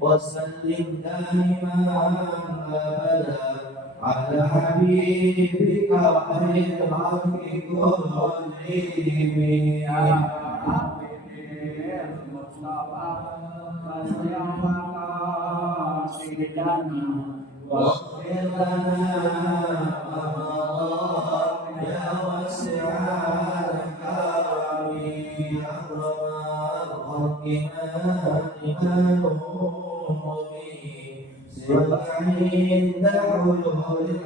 وسلم دائما أبدا على حبيبك خير الخلق كلهم يا حبيبي المصطفى سيدنا واغفر لنا يا واسع الكرم يا أكرم سواك عند حلول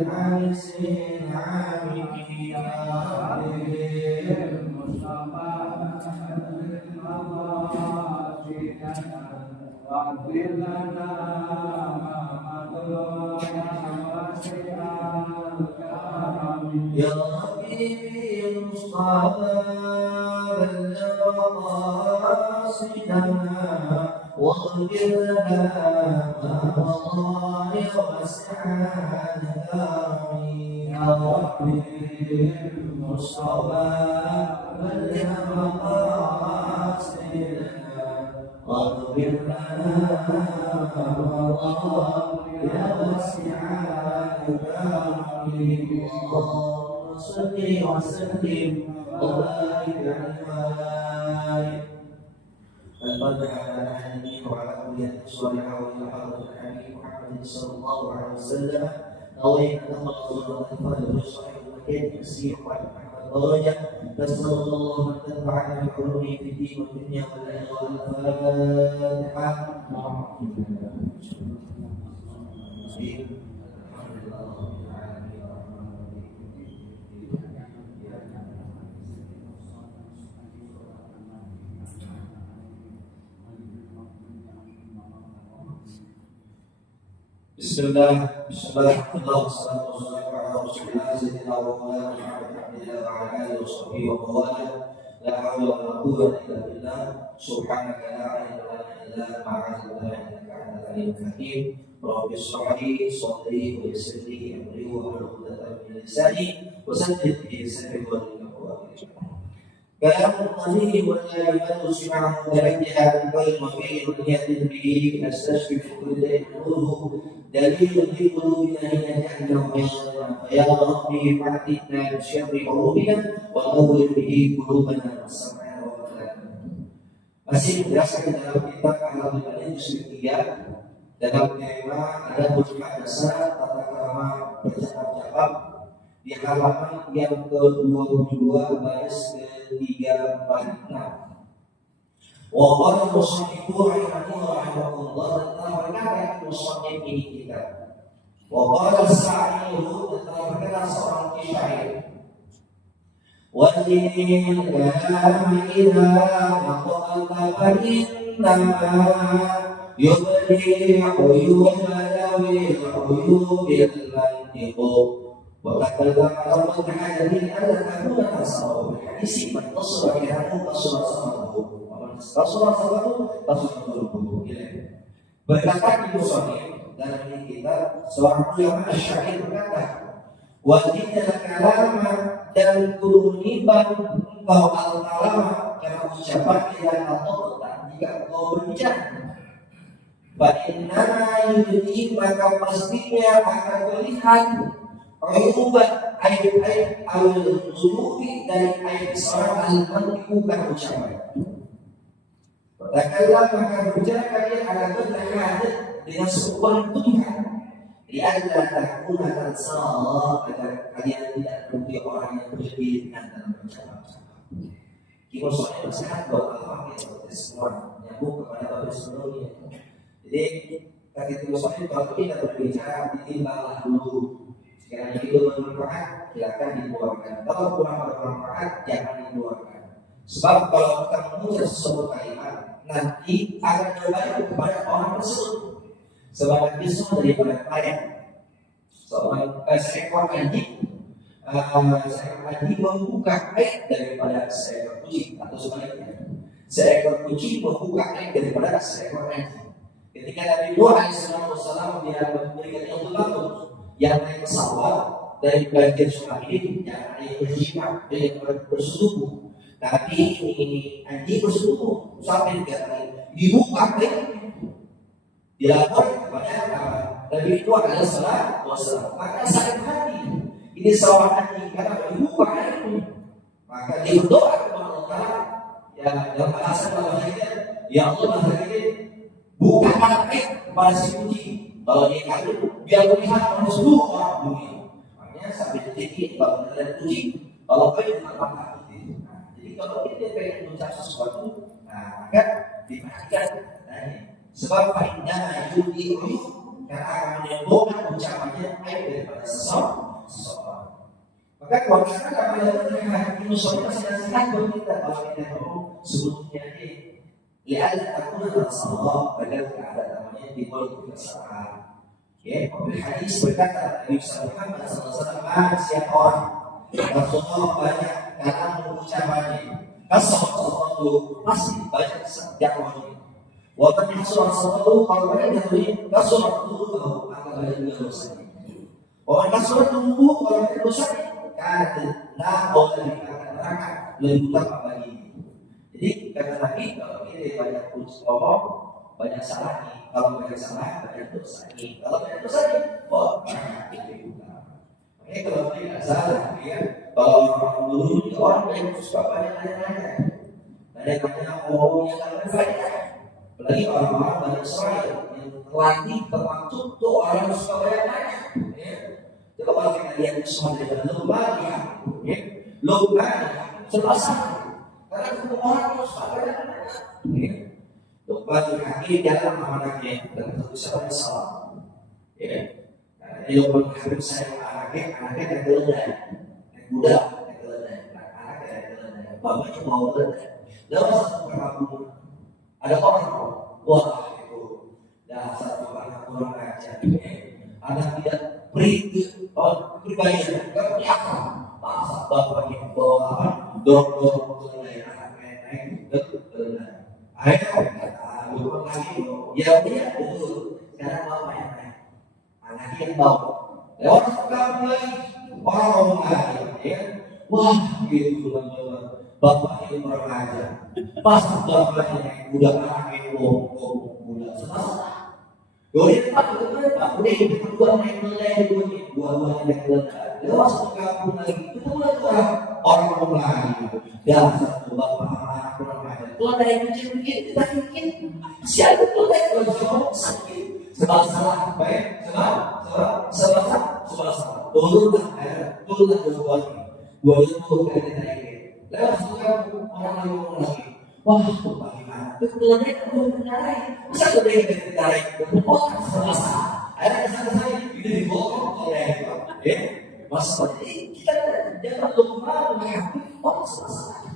الحارس العامل يا حبيب المصطفى واغفر لنا يا حبيبي المصطفى بلغ مقاصدنا واغفر لنا ما مضى واسع الكرم يا حبيبي المصطفى بلغ مقاصدنا واغفر لنا ما مضى يا واسع الكرم اللهم صل وسلم وبارك على الفاتحة على النبي وعلى أولياء الصالحة وإلى حضرة الحبيب محمد صلى الله عليه وسلم نوينا نقل الفاتحة والصحيح المكان يسير محمد درجة نسأل الله أن تنفعنا بعلومه في الدين والدنيا والآخرة الفاتحة بسم الله الحمد لله والصلاة والسلام على رسول الله سيدنا ومولانا محمد عبد الله وعلى آله وصحبه وموالاه لا حول ولا قوة إلا بالله سبحانك لا علم لنا إلا ما علمتنا إنك أنت العليم الحكيم رب اشرح لي صدري ويسر لي أمري واحلل عقدة من لساني وسدد به لساني كلام الطريق والكلمات سمعه درجها من كل مفيد يهدي به نستشفي كل نوره دليل في قلوبنا حين جعلنا بياضا فيا ربي فاعتقنا من شر قلوبنا ونور به قلوبنا وسمعنا وقلبنا. Masih berdasarkan dalam kitab Al-Qalam Muslimiyah dalam tema ada beberapa dasar tata krama bercakap-cakap di halaman yang ke-22 baris ke-346. Wa qala musannifu rahimahullah telah berkata musannif ini kita. Wa qala Sa'id telah berkata seorang syair. Wa in kana idza maqalta fa innama yubdi uyuba lawi uyubil mantiqu وقد الله تعالى أن تكون تصور بالحديث من تصل إليه تصل صدره ومن تصل صدره تصل قلبه إليه. Berkata Ibnu Shafi'i dalam ini kita seorang ulama syair berkata, wajibnya kalama dan kudu menimbang engkau al-kalama karena ucapan tidak atau jika engkau berbicara. Bagaimana ini maka pastinya akan terlihat Ayubat aib-aib al-zunubi dari aib seorang al-mantiqu ucapan. Berkatalah maka berbicara kalian akan bertahadat dengan sebuah Tuhan di antara takuna dan salah agar kalian tidak menjadi orang yang berlebihan dalam bercakap-cakap. Kita soalnya bersehat bahwa al-fakir seperti semua nyambung kepada babak sebelumnya. Jadi ketika soalnya kalau kita berbicara ditimbanglah dulu. Sekiranya itu bermanfaat, silakan dikeluarkan. Kalau kurang bermanfaat, jangan dikeluarkan. Sebab kalau kita mengucap sesuatu kalimat, nanti akan kembali kepada orang tersebut. Sebagai kisah daripada ayat. Seekor anjing membuka air daripada seekor kucing atau sebaliknya. Seekor kucing membuka air daripada seekor anjing. Ketika Nabi Nuh alaihissalam dia memberikan ultimatum yang naik pesawat dari bagian sungai ini jangan ada yang berjimat, ada yang bersetubuh. Tapi ini anjing bersungguh sampai 3 kali dibuka dilaporkan kepada Nabi itu adalah salah wassalam. Maka sakit hati ini seorang anjing karena dibuka itu, maka dia berdoa kepada Allah ya dalam bahasa bahasanya ya Allah buka hati kepada si kucing. Kalau dia kafir biar melihat seluruh orang dunia. Makanya sampai detik ini kalau ada kucing kalau pengen apa jadi kalau kita pengen mengucap sesuatu, maka diperhatikan. Sebab faedahnya yudi karena akan menimbulkan ucapannya aib daripada seseorang. Maka kalau kita apabila musuhnya sedang berkita kalau kita ngomong sebutnya ini lihat takuna Rasulullah agar ada namanya timbul kesalahan. Ya, Nabi hadis berkata Nabi Muhammad SAW siapa orang Rasulullah banyak dalam mengucapannya kasar itu masih banyak dakwahnya. Walaupun Rasulullah SAW kalau banyak dari kasar itu akan banyak dosanya. Walaupun kasar itu kalau banyak dosanya karena boleh dikatakan neraka lebih utama bagi. Jadi kata Nabi kalau kita banyak ngomong banyak salah nih. Kalau banyak salah banyak dosa nih. Kalau banyak dosa nih, banyak itu utama. Makanya kalau tidak salah, ya kalau orang dulu orang yang suka banyak nanya-nanya, yang nggak berfaedah. Apalagi orang-orang banyak Israel yang terlatih termaksud tuh orang yang suka banyak nanya. Coba kalau kita lihat semua dari Luqman, Luqman selesai. Karena ketemu orang yang suka banyak nanya. Luqman Hakim dalam amanahnya dan tentu saja salah. Luqman Hakim saya anaknya yang keledai, yang muda, yang keledai, anaknya yang keledai, bapaknya mau keledai. Dalam satu perkabungan ada orang wah itu dasar anak kurang ajar, anak tidak pribadi, nggak punya akal. Masa bapaknya bawa apa? Dorong keledai anaknya naik ke keledai. Akhirnya Luqman Hakim ya dia betul. Sekarang bapaknya naik, anaknya yang bawa. Lewat kamu lagi orang ngomong lagi, wah gitu bapak ini kurang ajar. Pas bapaknya yang udah anaknya udah selesai. Doi pak udah hidup kedua naik keledai dua-duanya naik keledai. Lewat kamu lagi ketemu lagi orang ngomong lagi. Dan satu bapak anak kurang ajar. Keledai kecil kita mungkin siapa keledai kalau sakit. Sebab salah baik, sebab salah. Turunlah dua itu dari tadi. Lewat suka orang lain ngomong lagi. Wah, bagaimana? Keledai belum menarik. Masa keledai dari tarik? Otak salah. Ada saya itu dibokong oleh masalah ini kita jangan lupa menghadapi orang salah.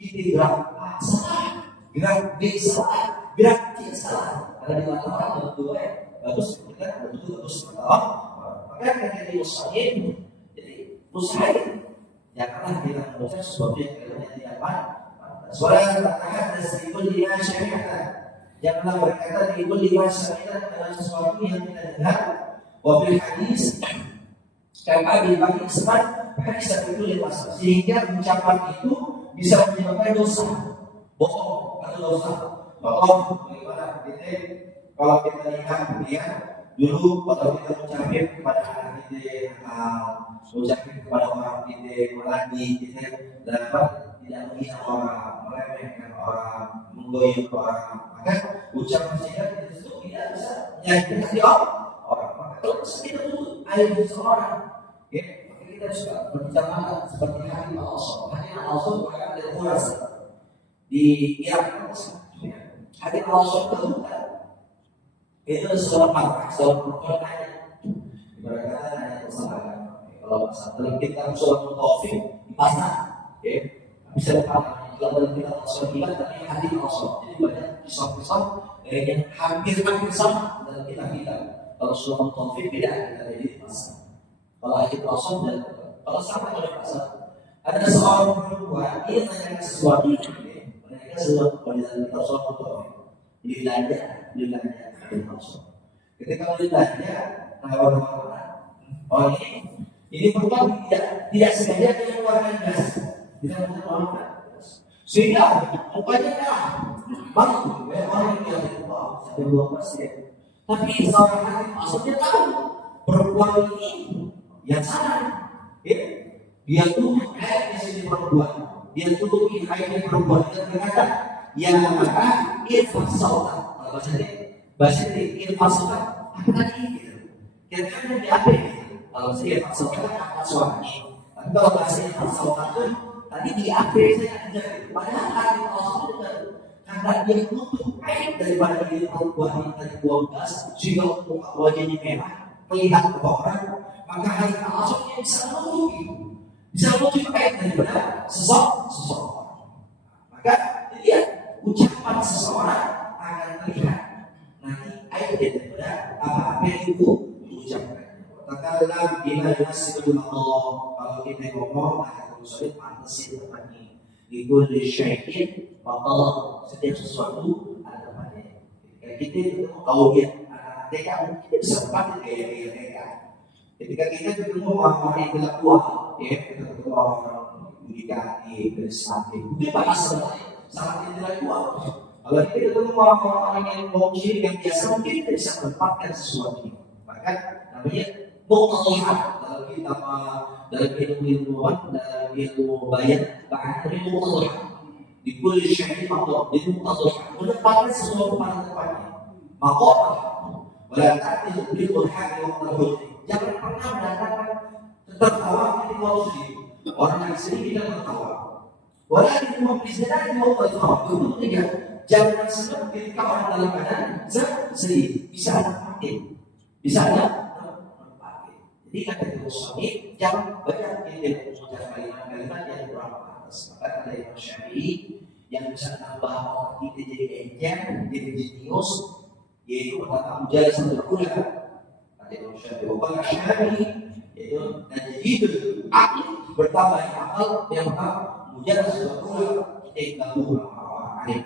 Kita gerak salah, gerak B salah, gerak C salah. Karena di mana orang berdua bagus, kita betul bagus. Maka kita usahain, jadi usahain. Janganlah kita mengucap sesuatu yang tidak pantas. Suara yang berkata dari lima syariat. Janganlah berkata dari lima syariat dalam sesuatu yang kita dengar. Wabil hadis, kata dibagi sempat hadis itu lima sehingga ucapan itu bisa menyebabkan dosa, bohong atau dosa. Bohong, bagaimana? Kalau kita lihat dia dulu kalau kita ucapin kepada anak kita, ucapin kepada orang kita, melandi kita, dapat tidak menghina orang, meremehkan orang, menggoyang orang, maka ucapan kita itu tidak bisa menyakiti hati orang. Maka kalau kita tuh aib seseorang, maka kita juga berbicara seperti hati Allah. Hati Allah bukan dari kuasa di Irak, hati Allah itu seorang pakar, seorang pertanyaan. Berkata hanya kesalahan. Kalau dalam kitab Suratul Taufik di pasar, bisa dikatakan kalau dalam kitab Suratul tapi hati kosong. Jadi banyak kisah-kisah yang hampir sama dalam kitab-kitab. Kalau Suratul Taufik beda dari di pasar. Kalau hati kosong dan kalau sama pada pasar. Ada seorang perempuan dia menanyakan sesuatu, menanyakan sesuatu pada dalam kitab Suratul Taufik. Dilanja. Ketika ditanya orang ini perempuan tidak sengaja mengeluarkan gas, tidak mengeluarkan gas. Sehingga mukanya merah, malu, orang yang wah, sampai luar pasien. Tapi seorang hakim maksudnya tahu perempuan ini yang salah. Ya. Dia tutup aibnya si perempuan, dia tutupi aibnya perempuan dan berkata, yang maka infasauta. Kalau bahasa ini infasauta apa tadi? Kira-kira di apa ini? Kalau saya infasauta apa suami? Tapi kalau bahasa infasauta itu tadi di akhir saya ada. Padahal hakim maksudnya karena dia tutup aib daripada diri perempuan yang tadi 12 sehingga wajahnya merah melihat ke orang, maka hakim maksudnya bisa menutupi aib daripada seseorang. Maka lihat ucapan seseorang akan terlihat nanti aib daripada apa yang itu diucapkan. Takallam bila yunasibul Allah, kalau kita ngomong akan sulit pantas tempat ini. Ikut syai'in bakal setiap sesuatu ada pada. Ketika kita tahu dia mereka mungkin bisa dapat gaya-gaya mereka. Ketika kita ketemu orang-orang yang berlakuan, ya kita ketemu orang-orang budikati, berislam, mungkin bahasa sangat intelektual. Kalau kita ketemu orang-orang yang mungkin yang biasa, mungkin kita bisa mendapatkan sesuatu. Bahkan namanya mukallaf dalam kita dalam ilmu-ilmuwan, dalam ilmu bayan, bahkan ilmu mukallaf di kulli syai'in maqam, di mukallaf mendapatkan sesuatu pada tempatnya. Maqam wala ta'til bil haqqi wa qul. Jangan pernah mendatangkan tertawa ketika muslim. Orang yang sedih kita tertawa. Wala ta'til bil haqqi. Jangan senang ketika orang dalam keadaan sedih. Bisa ada pakai. Bisa ada pakai. Jadi kata suami jangan banyak kita mengucapkan kalimat-kalimat yang kurang pantas. Maka ada yang Syafi'i yang bisa menambah orang kita jadi enjang, jadi jenius, yaitu pertama menjadi satu kuda. Ada yang Syafi'i, yaitu dan jadi itu akil bertambah akal yang pertama menjadi satu kuda kita gabung orang.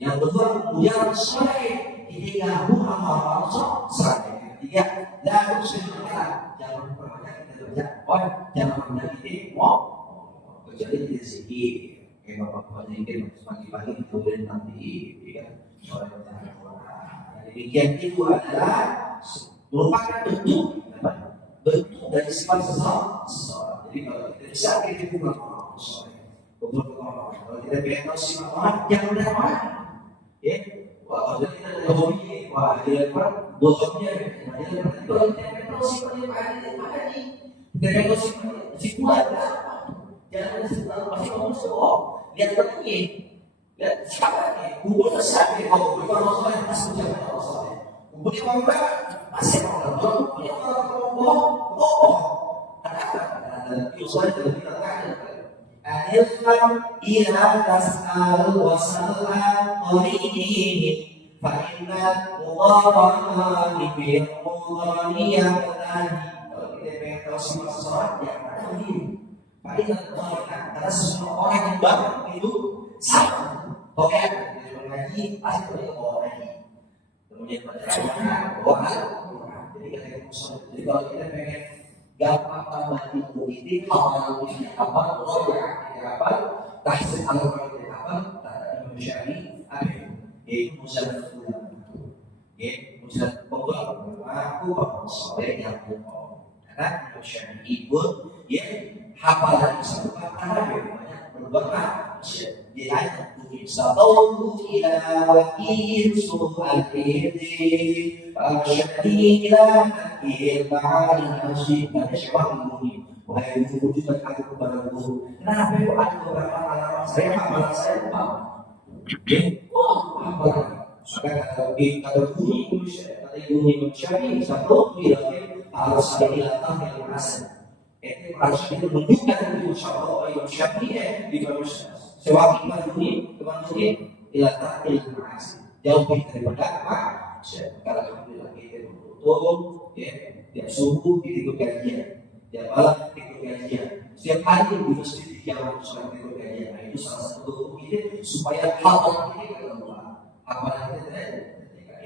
Yang kedua menjadi soleh kita gabung orang soleh. Ketiga lalu sebenarnya jangan pernah kita berjauh, jangan pernah kita mau kecuali di sini. Bapak-bapak ini pagi-pagi kita boleh nanti ya sore demikian itu adalah merupakan bentuk dari sifat seseorang. Jadi kalau kita bisa kita bukan orang kalau kita pengen sifat orang jangan ada orang ya kalau kita ada hobi wah dia apa bohongnya kalau kita pengen sifatnya apa kita pengen sifatnya jangan pasti kamu semua lihat begini, lihat siapa ni, kubur siapa ni, kalau bukan orang yang masih menjaga orang, kubur yang orang masih orang, kubur yang orang, ada usaha dalam kita kan, Al-Islam ila tasal wasalah qarihi, fa'inna mudarana libir mudaraniyah tadi. Kalau kita pengen tahu sesuatu yang ada ini. Baik karena semua orang yang baru itu sama. Oke, mengaji pasti boleh orang ini. Kemudian baca jadi kalau kita pengen gampang tambah ilmu ini, kalau ini apa, apa, tahsil al-Quran apa, Imam Syafi'i yaitu musyafat musyafat pokok aku sampai yang pokok. Karena Imam Syafi'i pun hafalan disebutkan karena banyak beberapa di ayat itu sabau ila wakil su'al fidhi fa'asyadi ila nakir ba'al nasib dan syawahmuni wahai wujudkan aku kepada guru. Kenapa itu ada beberapa alamat saya hafalan saya lupa hafalan kata guru kata guru Syafi'i sabau ila harus ada ilatah yang berhasil. Harus itu menunjukkan itu syarah Imam Syafi'i di dalam sewaktu ini teman-teman ilatah ilmu asli jauh daripada apa? Kalau alhamdulillah kita betul tiap subuh kita ikut kajian, tiap malam kita ikut kajian, setiap hari di masjid di jalan sholat ikut kajian. Itu salah satu bentuk kita supaya hal kita keluar. Apa kita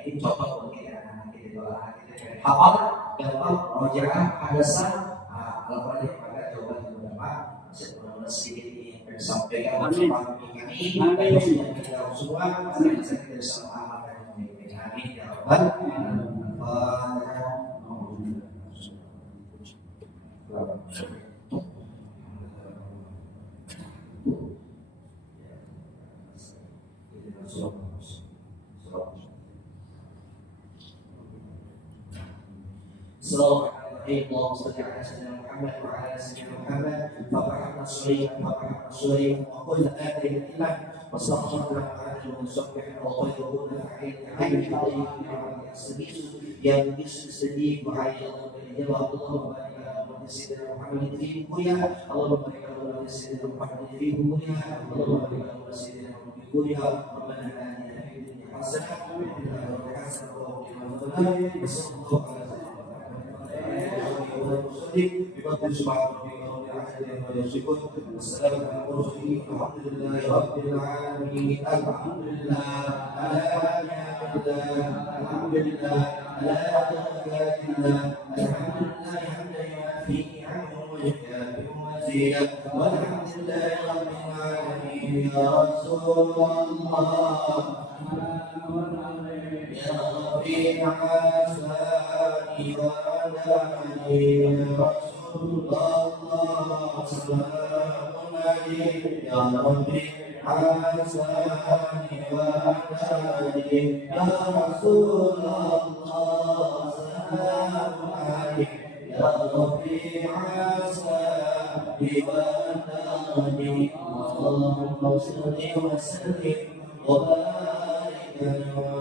ini contoh untuk kita kita hafal gampang rojaah hadasan. Kalau ada jawaban beberapa, saya sedikit ini yang saya sampaikan dan sudah kita semua amin kita sama amalkan ini amin ya rabbal Bismillahirrahmanirrahim. Allahumma shalli ala sayyidina Muhammad wa ala sayyidina Muhammad. Fabrahna sulaiman wa qul atayna ilah wa sallallahu alaihi wa sallam wa qayyiduna fa'in hayy yang sedih bahaya jawab Allahumma barik sayyidina Muhammad fi buya Allahumma barik sayyidina Muhammad fi buya Allahumma barik sayyidina Muhammad fi buya Rabbana atina fid dunya hasanah wa fil akhirati hasanah wa qina adzabannar بفضل سبحان ربك رب العزة عما يصفون والسلام على المرسلين والحمد لله رب العالمين الحمد لله على نعمة الله الحمد لله على بركات الله الحمد لله حمدا يوافي نعمه ويكافئ مزيدا والحمد لله رب العالمين يا رسول الله يا رفيع عساني ونعمي يا رسول الله سلام عليك يا ربي عساني ونعمي يا رسول الله سلام عليك يا ربي عساني ونعمي اللهم صل وسلم وبارك على